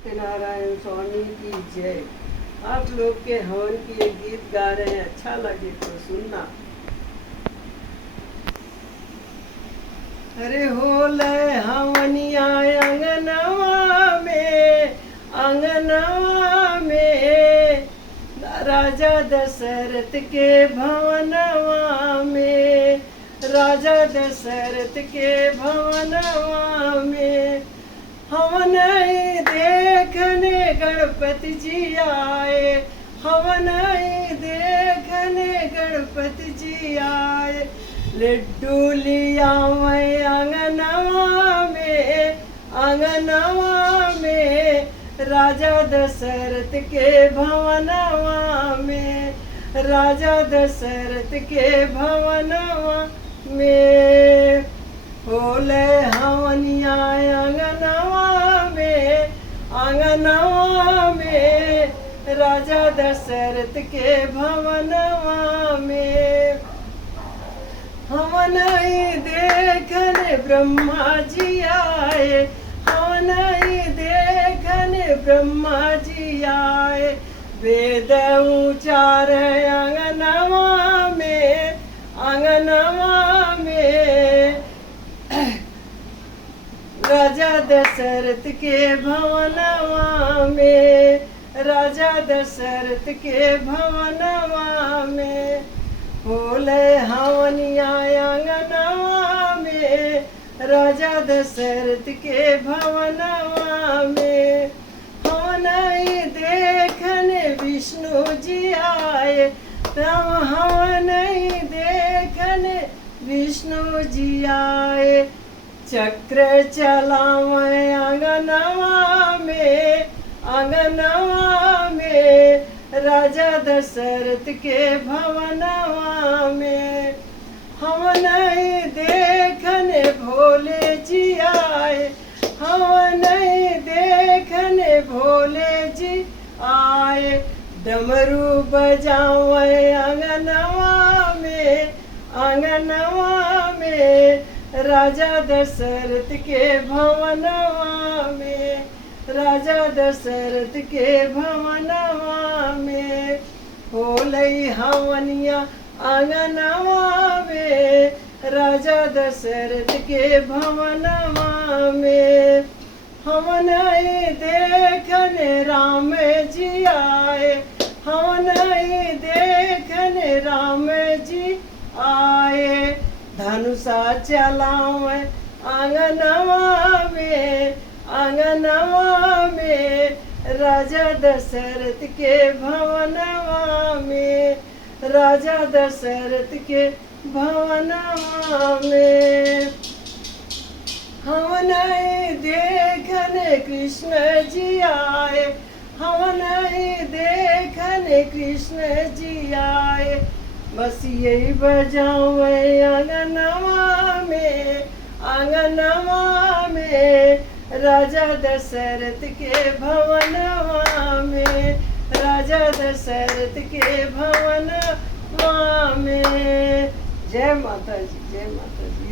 सत्यनारायण स्वामी की जय। आप लोग के हवन की एक गीत गा रहे हैं, अच्छा लगे तो सुनना। अरे होले हवनिया अंगनवा में राजा दशरथ के भवनवा में, राजा दशरथ के भवनवा में हवन देखने गणपति जी आए, हवन देखने गणपति जी आए। लड्डू लिया मैं आंगनवा में राजा दशरथ के भवनवा में, राजा दशरथ के भवनवा में होले हवनिया आंगनवा में राजा दशरथ के भवनवा में हवन देखने ब्रह्मा जी आए, हवन देखने ब्रह्मा जी आए। वेद उचार आंगनवा में राजा दशरथ के भवनवा में, राजा दशरथ के भवनवा में होले हवनिया आंगनवा में राजा दशरथ के भवनवा में हवन देखने विष्णु जी आए, तब हवन देखने विष्णु जी आए। चक्र चलावे आंगनवा में राजा दशरथ के भवनवा में हवन देखने भोले जी आए, हवन देखने भोले जी आए। डमरू बजावे आंगनवा में राजा दशरथ के भवनवा में, राजा दशरथ के भवनवा में होले हवनिया आंगनवा में राजा दशरथ के भवनवा में हवन देखने राम जी आए, हवन देखने राम जी आए। धनुषा चलावे आंगनवा में राजा दशरथ के भवनवा में, राजा दशरथ के भवनवा में हवन देखने कृष्ण जी आए, हवन देखने कृष्ण जी आए। बस यही बजावे आंगनवा में राजा दशरथ के भवनवा में, राजा दशरथ के भवनवा में। जय माता जी, जय माता जी।